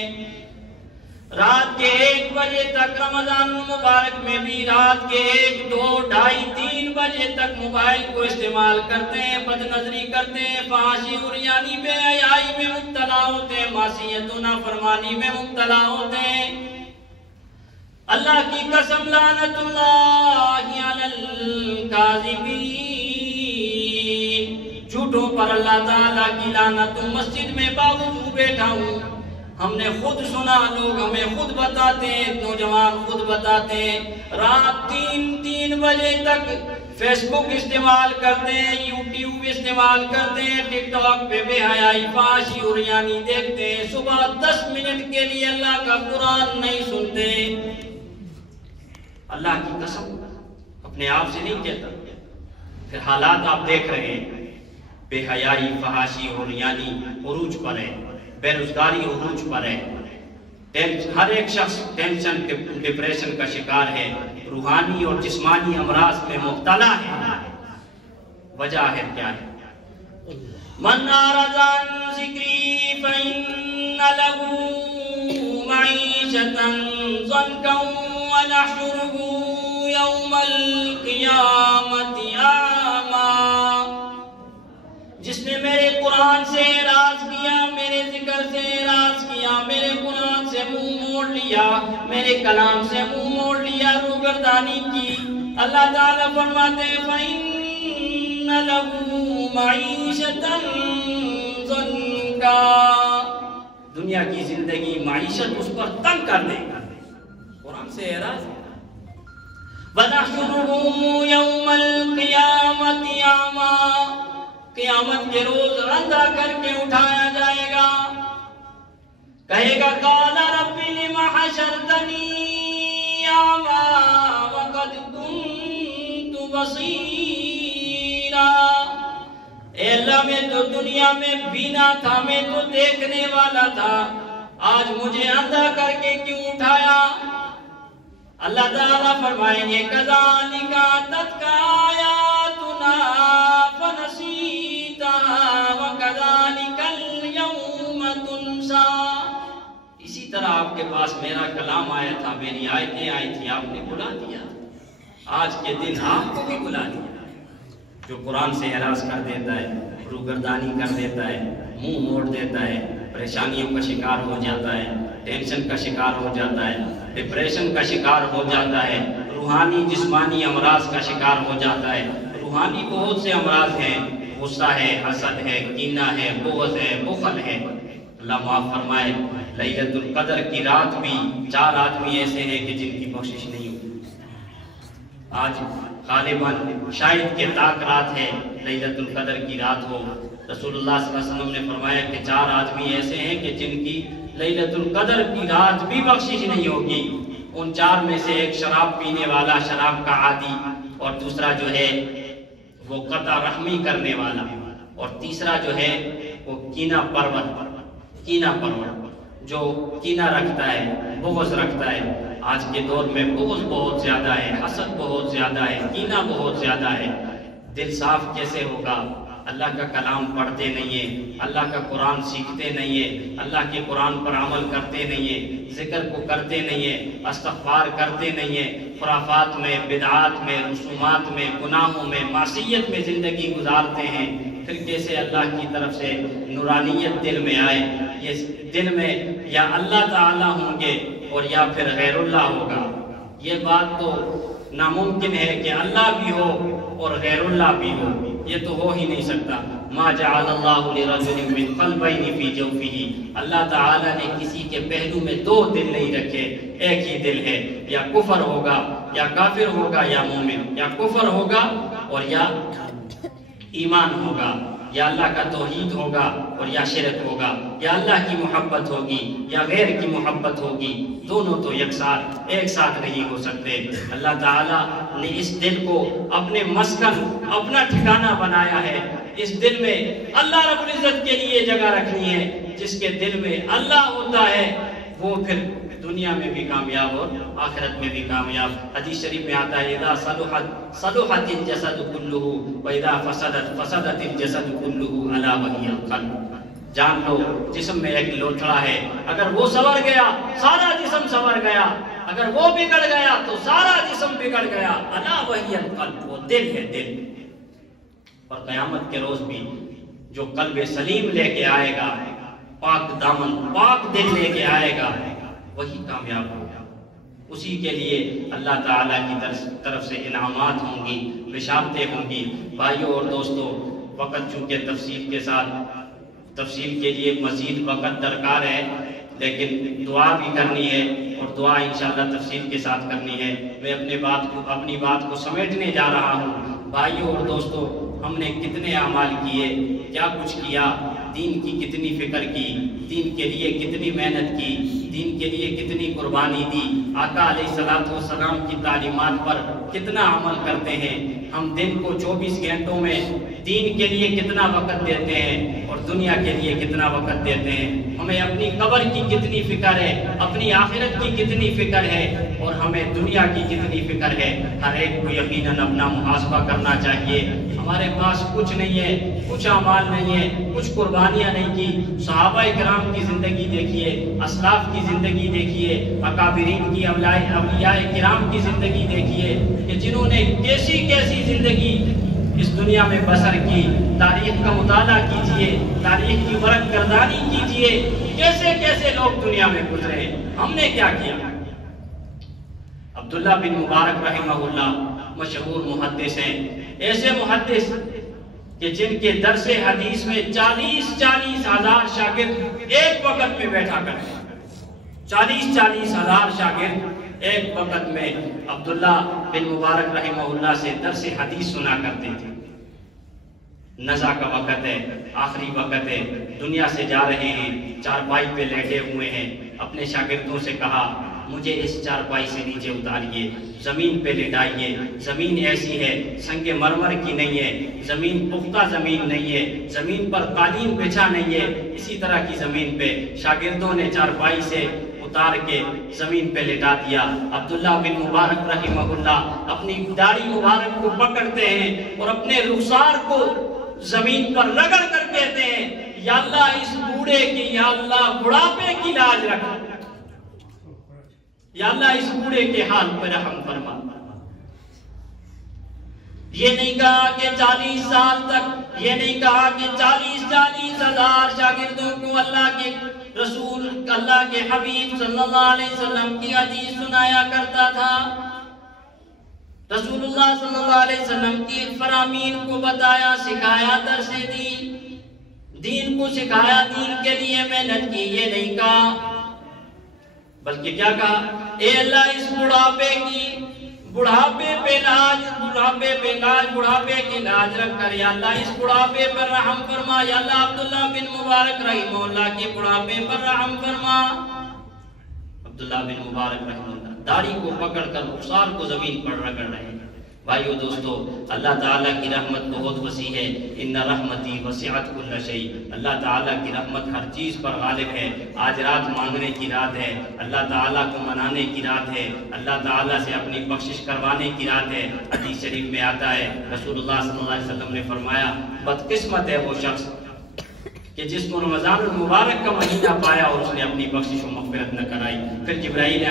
رات کے 1 بجے تک رمضان المبارک میں بھی رات کے 1، 2، 2:30، 3 بجے تک موبائل کو استعمال کرتے ہیں، بد نظری کرتے ہیں، فحاشی اور یعنی بے حیائی میں مبتلا ہوتے ہیں، معصیت و نافرمانی میں مبتلا ہوتے ہیں۔ اللہ کی قسم لعنت اللہ علی الکاذبین، جھوٹوں پر اللہ تعالیٰ کی لعنت۔ مسجد میں باوضو بیٹھا ہوں، ہم نے خود سنا، لوگ ہمیں خود بتاتے ہیں، نوجوان خود بتاتے ہیں، رات 3 بجے تک فیس بک استعمال کرتے ہیں، یوٹیوب استعمال کرتے ہیں، ٹک ٹاک پہ بے حیائی فحاشی اور یعنی دیکھتے ہیں، صبح 10 منٹ کے لیے اللہ کا قرآن نہیں سنتے۔ اللہ کی قسم اپنے آپ سے نہیں کہتا، پھر حالات آپ دیکھ رہے ہیں، بے حیائی فحاشی اور یعنی عروج پر ہے، بے روزگاری عروج پر ہے، ہر ایک شخص ٹینشن ڈپریشن کا شکار ہے، روحانی اور جسمانی امراض میں مبتلا ہے۔ وجہ ہے کیا ہے؟ من اعرض عن ذکری فإن له معیشة ضنکا ونحشره یوم القیامة اعمی۔ جس نے میرے قرآن سے اعراض کیا، میرے ذکر سے اعراض کیا، میرے قرآن سے منہ موڑ لیا، میرے کلام سے منہ موڑ لیا، روگردانی کی، اللہ تعالیٰ فرماتے ہیں فَإِنَّ لَهُ مَعِيشَةً ضَنْكًا، دنیا کی زندگی معیشت اس پر تنگ کر دے گا، قرآن سے اعراض۔ وَنَحْشُرُهُ يَوْمَ الْقِيَامَةِ أَعْمَىٰ، قیامت کے روز اندھا کر کے اٹھایا جائے گا، کہے گا قال رب لم حشرتنی اعمی وقد كنت بصیرا، اے اللہ میں تو دنیا میں بینا تھا، میں تو دیکھنے والا تھا، آج مجھے اندھا کر کے کیوں اٹھایا؟ اللہ تعالیٰ فرمائیں گے کذالک اتتک آیاتنا فنسیتها وکذالک اليوم تنسا، اسی طرح آپ کے پاس میرا کلام آیا تھا، میری آیتیں آئی تھی، آپ نے بلا دیا، آج کے دن آپ کو بھی بلا دیا۔ جو قرآن سے اعراض کر دیتا ہے، روگردانی کر دیتا ہے، منہ موڑ دیتا ہے، پریشانیوں کا شکار ہو جاتا ہے، ٹینشن کا شکار ہو جاتا ہے، ڈپریشن کا شکار ہو جاتا ہے، روحانی جسمانی امراض کا شکار ہو جاتا ہے۔ روحانی بہت سے امراض ہیں، غصہ ہے، حسد ہے، کینہ ہے، بغض ہے، بخل ہے، اللہ معاف فرمائے۔ لیلۃ القدر کی رات بھی 4 آدمی ایسے ہیں کہ جن کی بخشش نہیں ہوتی، آج غالباً شاید کہ طاق رات ہے، لیلۃ القدر کی رات ہو۔ رسول اللہ صلی اللہ علیہ وسلم نے فرمایا کہ 4 آدمی ایسے ہیں کہ جن کی لیلۃ القدر کی رات بھی بخشش نہیں ہوگی۔ ان 4 میں سے ایک شراب پینے والا، شراب کا عادی، اور دوسرا جو ہے وہ قطع رحمی کرنے والا، اور تیسرا جو ہے وہ کینہ پرور جو کینہ رکھتا ہے، بغض رکھتا ہے۔ آج کے دور میں بغض بہت زیادہ ہے، حسد بہت زیادہ ہے، کینہ بہت زیادہ ہے۔ دل صاف کیسے ہوگا؟ اللہ کا کلام پڑھتے نہیں ہیں، اللہ کا قرآن سیکھتے نہیں ہیں، اللہ کے قرآن پر عمل کرتے نہیں ہیں، ذکر کو کرتے نہیں ہیں، استغفار کرتے نہیں ہیں، خرافات میں، بدعات میں، رسومات میں، گناہوں میں، معصیت میں زندگی گزارتے ہیں۔ پھر کیسے اللہ کی طرف سے نورانیت دل میں آئے؟ یہ دل میں یا اللہ تعالیٰ ہوں گے اور یا پھر غیر اللہ ہوگا۔ یہ بات تو ناممکن ہے کہ اللہ بھی ہو اور غیر اللہ بھی ہو، یہ تو ہو ہی نہیں سکتا۔ ما جعل اللہ لرجل من قلبین فی جوفہ، اللہ تعالیٰ نے کسی کے پہلو میں 2 دل نہیں رکھے، ایک ہی دل ہے۔ یا کفر ہوگا یا کافر ہوگا یا مومن، یا کفر ہوگا اور یا ایمان ہوگا، یا اللہ کا توحید ہوگا اور یا شرک ہوگا، یا اللہ کی محبت ہوگی یا غیر کی محبت ہوگی، دونوں تو یکساں ایک ساتھ نہیں ہو سکتے۔ اللہ تعالیٰ نے اس دل کو اپنے مسکن، اپنا ٹھکانہ بنایا ہے۔ اس دل میں اللہ رب العزت کے لیے جگہ رکھنی ہے۔ جس کے دل میں اللہ ہوتا ہے وہ پھر دنیا میں بھی کامیاب اور آخرت میں بھی کامیاب۔ حدیث شریف میں آتا ہے اذا صلحت الجسد کلہ واذا فسدت الجسد کلہ الا وہی القلب۔ جان لو جسم میں ایک لوتھڑا ہے، اگر وہ سنور گیا سارا جسم سنور گیا، اگر وہ بگڑ گیا تو سارا جسم بگڑ گیا۔ الا وہی القلب، وہ دل ہے، دل۔ اور قیامت کے روز بھی جو قلب سلیم لے کے آئے گا، پاک دامن پاک دل لے کے آئے گا، وہی کامیاب ہوگا۔ اسی کے لیے اللہ تعالیٰ کی طرف سے انعامات ہوں گی، بشارتیں ہوں گی۔ بھائیوں اور دوستوں، وقت چونکہ تفصیل کے لیے مزید وقت درکار ہے، لیکن دعا بھی کرنی ہے، اور دعا انشاءاللہ تفصیل کے ساتھ کرنی ہے۔ میں اپنی بات کو سمیٹنے جا رہا ہوں۔ بھائیوں اور دوستوں، ہم نے کتنے اعمال کیے، کیا کچھ کیا، دین کی کتنی فکر کی، دین کے لیے کتنی محنت کی، دین کے لیے کتنی قربانی دی، آقا علیہ السلام کی تعلیمات پر کتنا عمل کرتے ہیں۔ ہم دن کو 24 گھنٹوں میں دین کے لیے کتنا وقت دیتے ہیں اور دنیا کے لیے کتنا وقت دیتے ہیں۔ ہمیں اپنی قبر کی کتنی فکر ہے، اپنی آخرت کی کتنی فکر ہے، اور ہمیں دنیا کی کتنی فکر ہے۔ ہر ایک کو یقیناً اپنا محاسبہ کرنا چاہیے۔ ہمارے پاس کچھ نہیں ہے، کچھ اعمال نہیں ہے، کچھ قربانیاں نہیں کی۔ صحابہ کرام کی زندگی دیکھیے، اسلاف کی زندگی دیکھیے، اکابرین کی اولیاء کرام کی زندگی دیکھیے کہ جنہوں نے کیسی کیسی زندگی اس دنیا میں بسر کی۔ تاریخ کا مطالعہ کیجئے، تاریخ کی ورق گردانی کیجئے، کیسے کیسے لوگ دنیا میں گزرے، ہم نے کیا کیا۔ عبداللہ بن مبارک رحمہ اللہ مشہور محدث ہیں، ایسے محدث کہ جن کے درس حدیث میں 40 ہزار شاگرد ایک وقت میں بیٹھا کرتے، 40 ہزار شاگرد ایک وقت میں عبداللہ بن مبارک رحمہ اللہ سے درس حدیث سنا کرتے تھے۔ نزع کا وقت ہے، آخری وقت ہے، دنیا سے جا رہے ہیں، چارپائی پہ لیٹے ہوئے ہیں۔ اپنے شاگردوں سے کہا مجھے اس چارپائی سے نیچے اتاریے، زمین پہ لٹائیے۔ زمین ایسی ہے، سنگ مرمر کی نہیں ہے، زمین پختہ زمین نہیں ہے، زمین پر قالین بچھا نہیں ہے، اسی طرح کی زمین پہ شاگردوں نے چارپائی سے اتار کے زمین پہ لٹا دیا۔ عبداللہ بن مبارک رحمہ اللہ اپنی داڑھی مبارک کو پکڑتے ہیں اور اپنے رخسار کو زمین پر رگڑ کر کہتے ہیں یا اللہ اس بوڑھے کی، یا اللہ بڑھاپے کی لاج رکھ، یا اللہ اس بوڑھے کے حال پر رحم فرما۔ یہ نہیں کہا کہ 40 سال تک، یہ نہیں کہا کہ 40 ہزار شاگردوں کو اللہ کے رسول، اللہ کے حبیب صلی اللہ علیہ وسلم کی حدیث سنایا کرتا تھا۔ رسول اللہ صلی اللہ علیہ وسلم کی فرامین کو بتایا، سکھایا، درس دی، دین کو سکھایا، دین کے لیے محنت کی۔ یہ نہیں کہا، بلکہ کیا کہا، اے اللہ اس بڑھاپے پہ کی لاج رکھ کر، یا اللہ اس بڑھاپے پر رحم فرما، یا اللہ عبداللہ بن مبارک رحمہ اللہ کے بڑھاپے پر رحم فرما۔ عبداللہ بن مبارک رحمہ اللہ داڑھی کو پکڑ کر رخسار کو زمین پر رگڑ رہے ہیں۔ بھائیو دوستو، اللہ تعالیٰ کی رحمت بہت وسیع ہے۔ ان رحمتی وسعت کل شیء، اللہ تعالیٰ کی رحمت ہر چیز پر غالب ہے۔ آج رات مانگنے کی رات ہے، اللہ تعالیٰ کو منانے کی رات ہے، اللہ تعالیٰ سے اپنی بخشش کروانے کی رات ہے۔ حدیث شریف میں آتا ہے، رسول اللہ صلی اللہ علیہ وسلم نے فرمایا بدقسمت ہے وہ شخص کہ جس کو رمضان المبارک کا مہینہ پایا اور اس نے اپنی بخشش و مغفرت نہ کرائی۔ پھر جبرائیل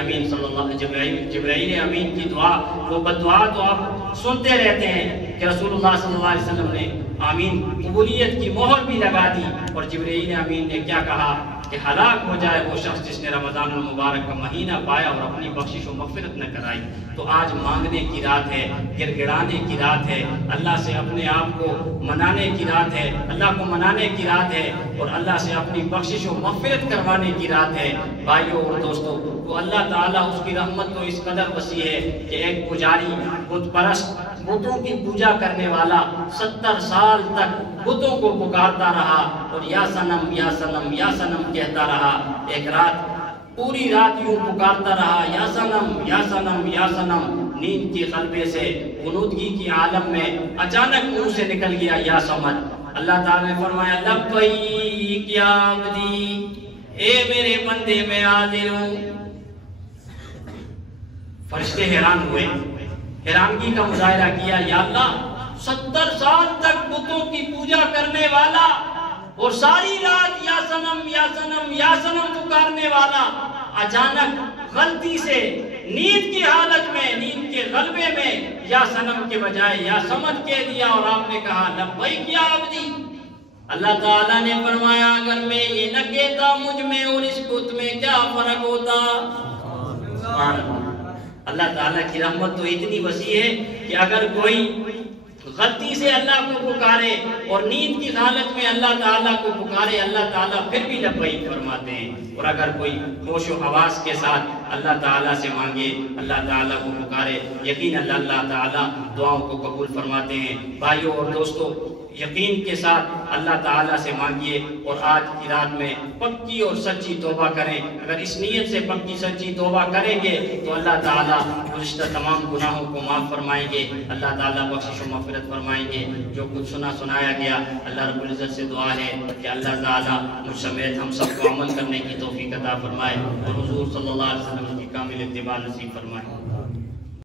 امین کی دعا، وہ بددعا تو آپ سنتے رہتے ہیں کہ رسول اللہ صلی اللہ علیہ وسلم نے آمین قبولیت کی مہر بھی لگا دی، اور جبرائیل امین نے کیا کہا کہ ہلاک ہو جائے وہ شخص جس نے رمضان المبارک کا مہینہ پایا اور اپنی بخشش و مغفرت نہ کرائی۔ تو آج مانگنے کی رات ہے، گر گڑانے کی رات ہے، اللہ سے اپنے آپ کو منانے کی رات ہے، اللہ کو منانے کی رات ہے، اور اللہ سے اپنی بخشش و مغفرت کروانے کی رات ہے۔ بھائیوں اور دوستوں، تو اللہ تعالیٰ اس کی رحمت تو اس قدر وسیع ہے کہ ایک پجاری، بت پرست، بتوں کی پوجا کرنے والا 70 سال تک بتوں کو پکارتا رہا اور یا صنم یا صنم یا صنم کہتا رہا۔ ایک رات پوری رات یوں پکارتا رہا، یا صنم یا صنم یا صنم۔ نیند کی قلبے سے غنودگی کی عالم میں اچانک منہ سے نکل گیا یا صمد۔ اللہ تعالیٰ نے فرمایا لبیک یا عبدی، اے میرے بندے میں حاضر ہوں۔ فرشتے حیران ہوئے، حیرانگی کا مظاہرہ کیا، یا اللہ 70 سال تک بتوں کی پوجا کرنے والا اور ساری رات یا صنم یا صنم یا صنم پکارنے والا اچانک غلطی سے نیند کی حالت میں، نیند کے غلبے میں یا صنم کے بجائے یا صمد کہہ دیا اور آپ نے کہا لبیک یا عبدی۔ اللہ تعالیٰ نے فرمایا اگر میں یہ نہ کہتا مجھ میں اور اس بت میں کیا فرق ہوتا؟ اللہ تعالیٰ کی رحمت تو اتنی وسیع ہے کہ اگر کوئی غلطی سے اللہ کو پکارے اور نیند کی حالت میں اللہ تعالیٰ کو پکارے، اللہ تعالیٰ پھر بھی لبیک فرماتے ہیں۔ اور اگر کوئی ہوش و حواس کے ساتھ اللہ تعالیٰ سے مانگے، اللہ تعالیٰ کو پکارے، یقین اللہ تعالیٰ دعاؤں کو قبول فرماتے ہیں۔ بھائیوں اور دوستوں، یقین کے ساتھ اللہ تعالیٰ سے مانگیے اور آج کی رات میں پکی اور سچی توبہ کریں۔ اگر اس نیت سے پکی سچی توبہ کریں گے تو اللہ تعالیٰ گزشتہ تمام گناہوں کو معاف فرمائیں گے، اللہ تعالیٰ بخشش و مغفرت فرمائیں گے۔ جو کچھ سنایا گیا، اللہ رب العزت سے دعا ہے کہ اللہ تعالیٰ مجھ سمیت ہم سب کو عمل کرنے کی توفیق عطا فرمائے اور حضور صلی اللہ علیہ وسلم کی کامل اتباع نصیب فرمائے۔